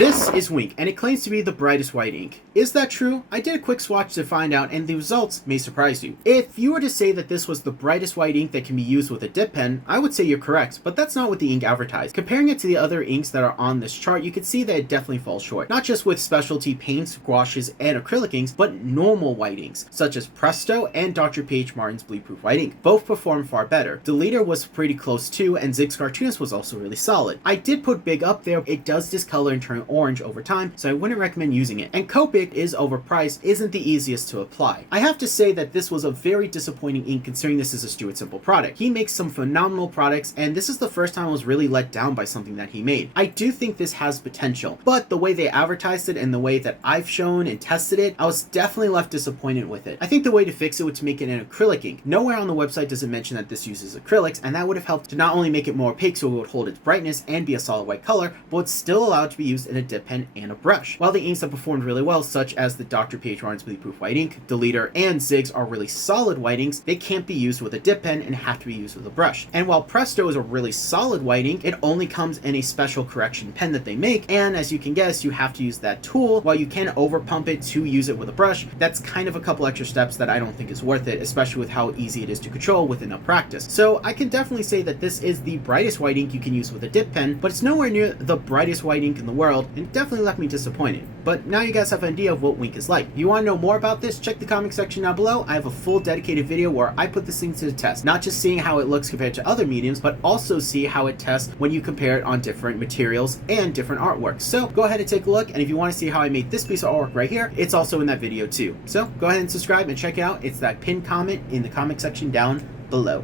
This is Wink, and it claims to be the brightest white ink. Is that true? I did a quick swatch to find out, and the results may surprise you. If you were to say that this was the brightest white ink that can be used with a dip pen, I would say you're correct, but that's not what the ink advertised. Comparing it to the other inks that are on this chart, you can see that it definitely falls short. Not just with specialty paints, gouaches, and acrylic inks, but normal white inks, such as Presto and Dr. P.H. Martin's Bleed-Proof White Ink. Both perform far better. The leader was pretty close too, and Zig's Cartoonist was also really solid. I did put Big up there. It does discolor and turn orange over time, so I wouldn't recommend using it. And Copic is overpriced, isn't the easiest to apply. I have to say that this was a very disappointing ink considering this is a Stuart Simple product. He makes some phenomenal products, and this is the first time I was really let down by something that he made. I do think this has potential, but the way they advertised it and the way that I've shown and tested it, I was definitely left disappointed with it. I think the way to fix it would to make it an acrylic ink. Nowhere on the website does it mention that this uses acrylics, and that would have helped to not only make it more opaque so it would hold its brightness and be a solid white color, but it's still allowed to be used in a dip pen and a brush. While the inks that performed really well, such as the Dr. P.H. Martin's Bleed-Proof White Ink, the leader, and Zig's are really solid white inks, they can't be used with a dip pen and have to be used with a brush. And while Presto is a really solid white ink, it only comes in a special correction pen that they make, and as you can guess, you have to use that tool. While you can over pump it to use it with a brush, that's kind of a couple extra steps that I don't think is worth it, especially with how easy it is to control with enough practice. So I can definitely say that this is the brightest white ink you can use with a dip pen, but it's nowhere near the brightest white ink in the world, and it definitely left me disappointed. But now you guys have an idea of what Wink is like. If you want to know more about this, check the comment section down below. I have a full dedicated video where I put this thing to the test. Not just seeing how it looks compared to other mediums, but also see how it tests when you compare it on different materials and different artworks. So go ahead and take a look, and if you want to see how I made this piece of artwork right here, it's also in that video too. So go ahead and subscribe and check it out. It's that pinned comment in the comment section down below.